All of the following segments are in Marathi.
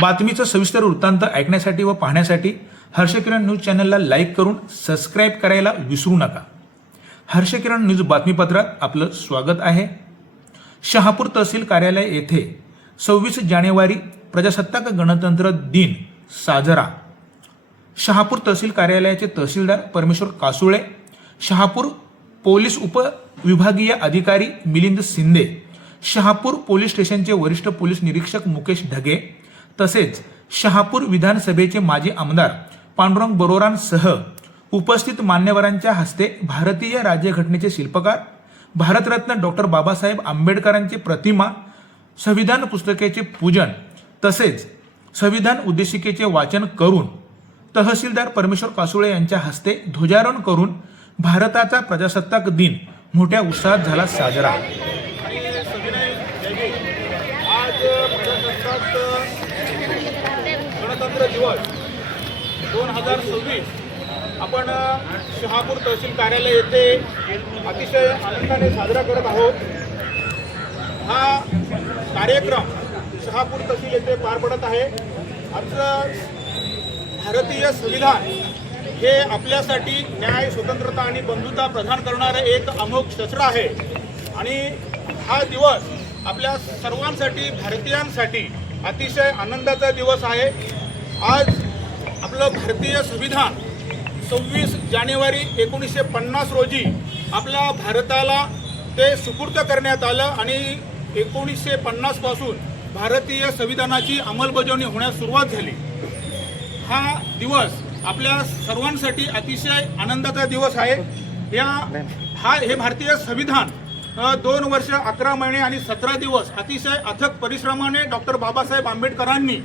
बातमीचं सविस्तर वृत्तांत ऐकण्यासाठी व पाहण्यासाठी हर्षकिरण न्यूज चॅनलला लाईक करून सबस्क्राईब करायला विसरू नका. हर्षकिरण न्यूज बातमीपत्रात आपलं स्वागत आहे. शहापूर तहसील कार्यालय येथे सव्वीस जानेवारी प्रजासत्ताक गणतंत्र दिन साजरा. शहापूर तहसील कार्यालयाचे तहसीलदार परमेश्वर कासुळे शहापूर पोलीस उपविभागीय अधिकारी मिलिंद शिंदे शहापूर पोलीस स्टेशनचे वरिष्ठ पोलीस निरीक्षक मुकेश ढगे तसेच शहापूर विधानसभेचे माजी आमदार पांडुरंग बरोरांसह उपस्थित मान्यवरांच्या हस्ते भारतीय राज्यघटनेचे शिल्पकार भारतरत्न डॉक्टर बाबासाहेब आंबेडकरांची प्रतिमा संविधान पुस्तकाचे पूजन तसेच संविधान उद्देशिकेचे वाचन करून तहसीलदार परमेश्वर कासुळे यांच्या हस्ते ध्वजारोहण करून भारताचा प्रजासत्ताक दिन मोठ्या उत्साहात झाला साजरा आणि सविनय जयवी आज प्रजासत्ताक गणतंत्र दिवस दोन हजार सव्वीस आपण शहापूर तहसील कार्यालय येथे अतिशय आनंदाने साजरा करत आहोत. हा कार्यक्रम शहापूर तहसील येथे पार पडत आहे. आजचं भारतीय संविधान हे आपल्यासाठी न्याय स्वतंत्रता आणि बंधुता प्रदान करणारं एक अमोघ शस्त्र आहे. आणि हा दिवस आपल्या सर्वांसाठी भारतीयांसाठी अतिशय आनंदाचा दिवस आहे. आज आपलं भारतीय संविधान सव्वीस जानेवारी एकोणीसशे पन्नास रोजी आपल्या भारताला ते सुपूर्द करण्यात आलं आणि एकोणीसशे पन्नासपासून भारतीय संविधानाची अंमलबजावणी होण्यास सुरुवात झाली. हा दिवस आपल्या सर्वांसाठी अतिशय आनंदाचा दिवस आहे. या हा हे भारतीय संविधान दोन वर्ष अकरा महिने आणि सतरा दिवस अतिशय अथक परिश्रमाने डॉक्टर बाबासाहेब आंबेडकरांनी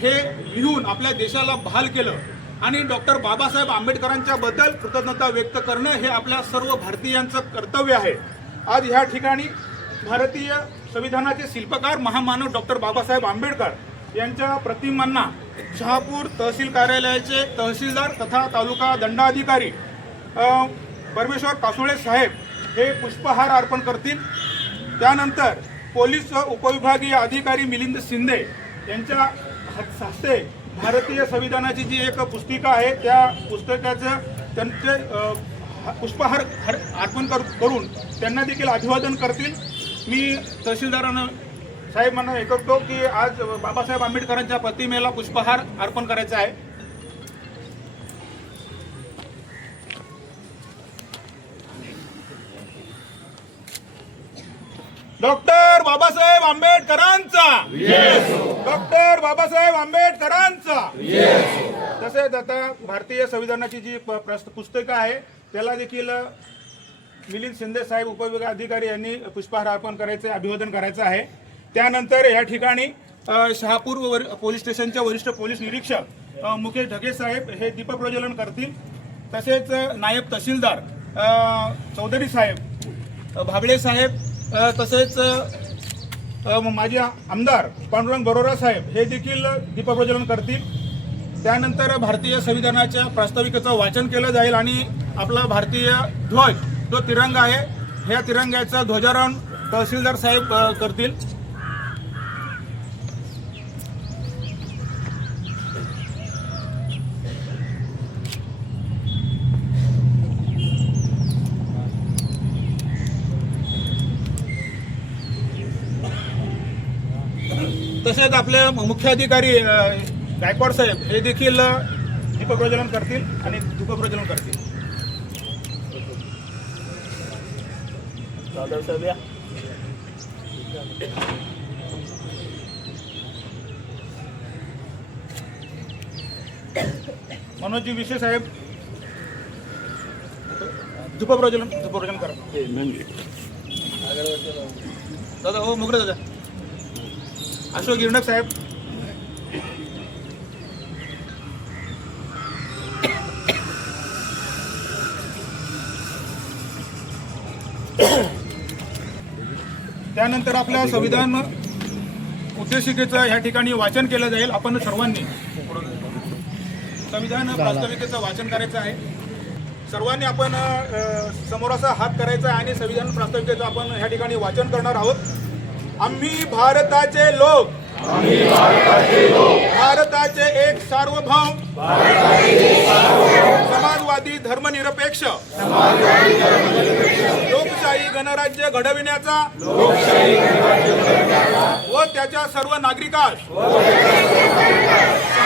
हे लिहून आपल्या देशाला बहाल केलं. आणि डॉक्टर बाबासाहेब आंबेडकरांच्या बद्दल कृतज्ञता व्यक्त करणं हे आपल्या सर्व भारतीयांचं कर्तव्य आहे. आज ह्या ठिकाणी भारतीय संविधानाचे शिल्पकार महामानव डॉक्टर बाबासाहेब आंबेडकर यांच्या प्रतिमांना शहापूर तहसील कार्यालयाचे तहसीलदार तथा तालुका दंडाधिकारी परमेश्वर कासुळे साहेब हे पुष्पहार अर्पण करतील. त्यानंतर पोलीस उपविभागीय अधिकारी मिलिंद शिंदे यांच्या हस- भारतीय संविधानाची जी एक पुस्तिका आहे त्या पुस्तकाचं त्यांचे पुष्पहार हर- अर्पण कर करून त्यांना देखील अभिवादन करतील. मी तहसीलदारांना साहेबांना हे करतो की आज बाबासाहेब आंबेडकरांच्या प्रतिमेला पुष्पहार अर्पण करायचा आहे. डॉक्टर बाबासाहेब आंबेडकरांचा. डॉक्टर बाबासाहेब आंबेडकरांचा. तसेच आता भारतीय संविधानाची जी प- पुस्तकं आहे त्याला देखील मिलिंद शिंदे साहेब उपविभाग अधिकारी यांनी पुष्पहार अर्पण करायचे अभिवादन करायचं आहे. त्यानंतर या ठिकाणी शहापूर वर पोलीस स्टेशनचे वरिष्ठ पोलीस निरीक्षक मुकेश ढगे साहेब हे दीपप्रज्वलन करतील. तसेच नायब तहसीलदार चौधरी साहेब भाबळे साहेब तसेच माजी आमदार पांडुरंग बरोरा साहेब हे देखील दीपप्रज्वलन करतील. त्यानंतर भारतीय संविधानाच्या प्रास्ताविकेचं वाचन केलं जाईल आणि आपला भारतीय ध्वज जो तिरंगा आहे ह्या तिरंग्याचं ध्वजारोहण तहसीलदार साहेब करतील. तसेच आपले मुख्य अधिकारी अ, गायकवाड साहेब हे देखील दीपप्रज्वलन करतील आणि धूपप्रज्वलन करतील. दादा साहेब या. मनोजजी विशे साहेब धूपप्रज्वलन धूपप्रज्वलन करा. दादा हो मुगरे दादा. अशोक गिरणक साहेब. त्यानंतर आपल्या संविधान उद्देशिकेचं या ठिकाणी वाचन केलं जाईल आपण सर्वांनी. संविधान प्रास्ताविकेचं वाचन करायचं आहे. सर्वांनी आपण समोराचा समोर असा हात करायचा आहे आणि संविधान प्रास्ताविकेचं आपण ह्या ठिकाणी वाचन करणार आहोत. आम्ही भारताचे लोक. भारताचे एक सार्वभौम. समाजवादी धर्मनिरपेक्ष. लोकशाही गणराज्य घडविण्याचा. व त्याच्या सर्व नागरिकांस.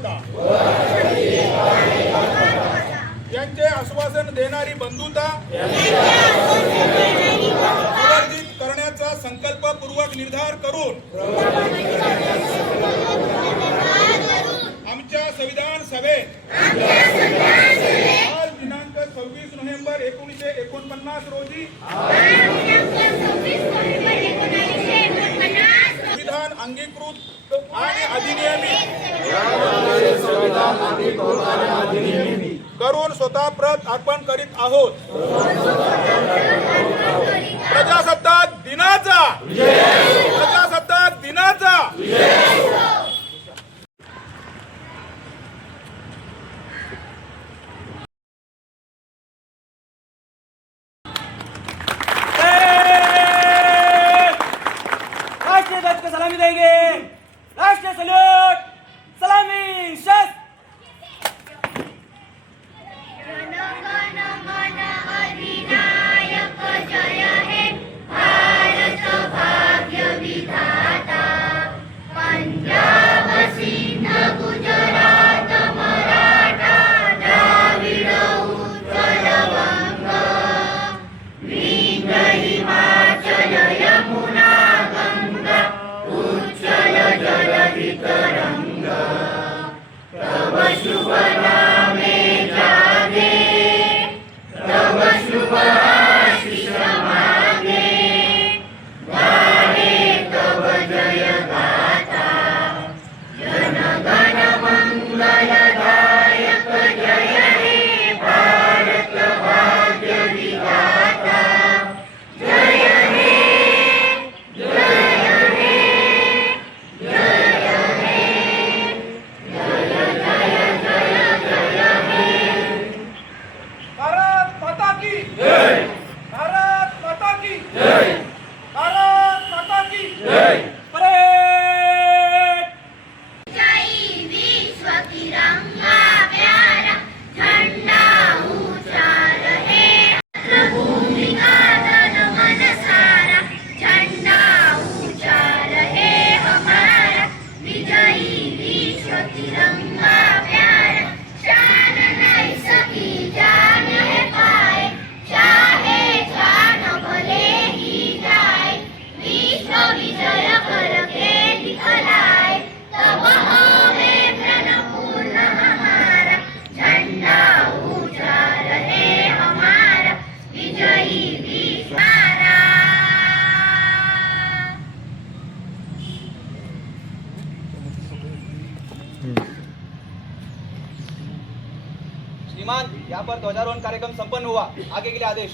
एकात्मता यांचे आश्वासन देणारी बंधुता पुनर्जित करण्याचा संकल्पपूर्वक निर्धार करून आमच्या संविधान सभेत दिनांक सव्वीस नोव्हेंबर एकोणीसशे एकोणपन्नास रोजी संविधान अंगीकृत आणि अधिनियमित करून स्वतः प्रत अर्पण करीत आहोत. प्रजासत्ताक दिनाचा प्रजासत्ताक दिनाचा राष्ट्रीय ध्वज को सलामी देंगे राष्ट्रीय सल्यूट सलामी शस्त्र. श्रीमान यहाँ पर ध्वजारोहण कार्यक्रम संपन्न हुआ. आगे के लिए आदेश.